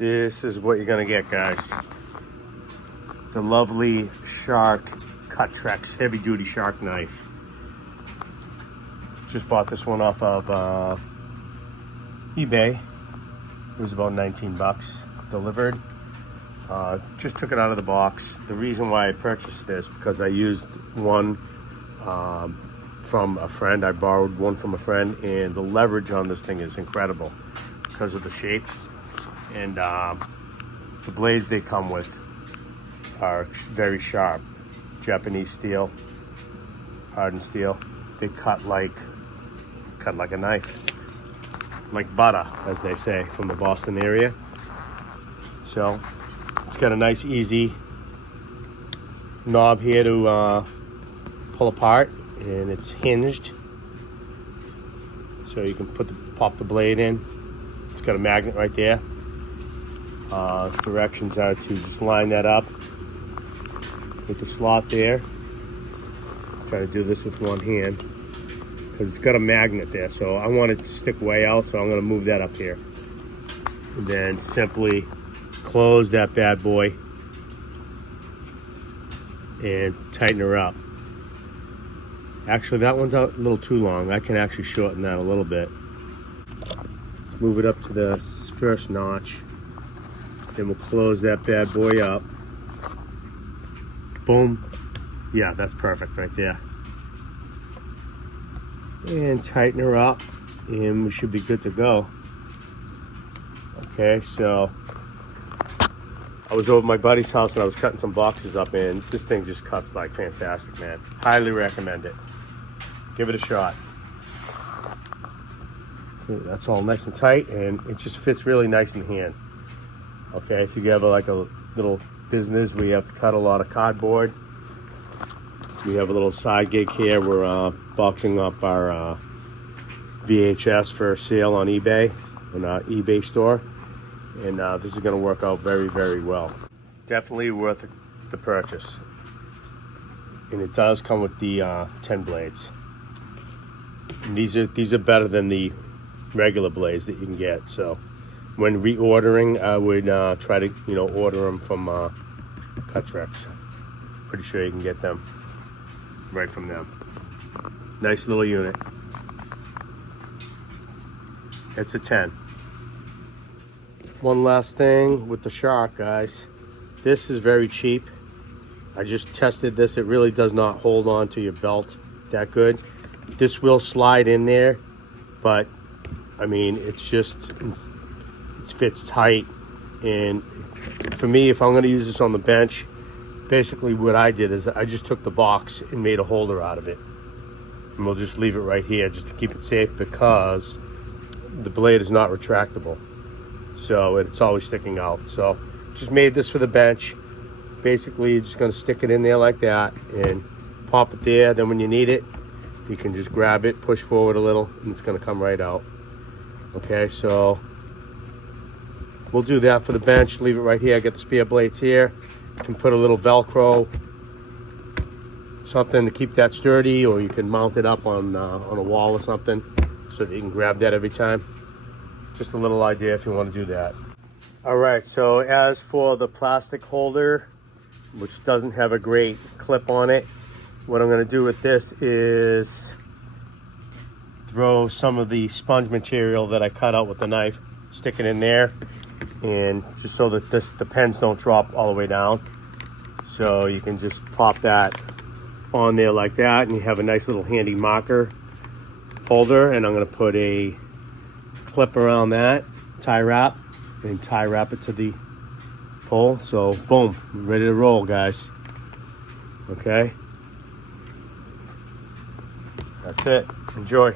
This is what you're gonna get, guys. The lovely Shark Cutterex heavy duty shark knife. Just bought this one off of eBay. It was about 19 bucks delivered. Just took it out of the box. The reason why I purchased this, because I used one from a friend. I borrowed one from a friend, and the leverage on this thing is incredible because of the shape. And the blades they come with are very sharp. Japanese steel, hardened steel. They cut like a knife, like butter, as they say, from the Boston area. So it's got a nice, easy knob here to pull apart, and it's hinged, so you can pop the blade in. It's got a magnet right there. Directions are to just line that up with the slot there. Try to do this with one hand because it's got a magnet there, so I want it to stick way out, so I'm going to move that up here, and then simply close that bad boy and tighten her up. Actually, that one's out a little too long. I can actually shorten that a little bit. Let's move it up to the first notch. Then we'll close that bad boy up. Boom. Yeah, that's perfect right there. And tighten her up, and we should be good to go. Okay, so I was over at my buddy's house and I was cutting some boxes up, and this thing just cuts like fantastic, man. Highly recommend it. Give it a shot. Okay, that's all nice and tight, and it just fits really nice in the hand. Okay, if you have like a little business where you have to cut a lot of cardboard, we have a little side gig here. We're boxing up our VHS for sale on eBay, on our eBay store. And this is going to work out very, very well. Definitely worth the purchase. And it does come with the 10 blades. And these are better than the regular blades that you can get. So when reordering, I would try to order them from Cutterex. Pretty sure you can get them right from them. Nice little unit. It's a 10. One last thing with the Shark, guys. This is very cheap. I just tested this. It really does not hold on to your belt that good. This will slide in there, but I mean, it fits tight. And for me, if I'm going to use this on the bench, basically what I did is I just took the box and made a holder out of it. And we'll just leave it right here just to keep it safe, because the blade is not retractable. So it's always sticking out. So just made this for the bench. Basically, you're just going to stick it in there like that and pop it there. Then when you need it, you can just grab it, push forward a little, and it's going to come right out. Okay, so we'll do that for the bench. Leave it right here. I got the spare blades here. You can put a little Velcro, something to keep that sturdy, or you can mount it up on a wall or something so that you can grab that every time. Just a little idea if you want to do that. All right, so as for the plastic holder, which doesn't have a great clip on it, what I'm going to do with this is throw some of the sponge material that I cut out with the knife, stick it in there, and just so that the pens don't drop all the way down. So you can just pop that on there like that, and you have a nice little handy marker holder. And I'm going to put a clip around that, tie wrap it to the pole. So boom, ready to roll, guys. Okay, that's it. Enjoy.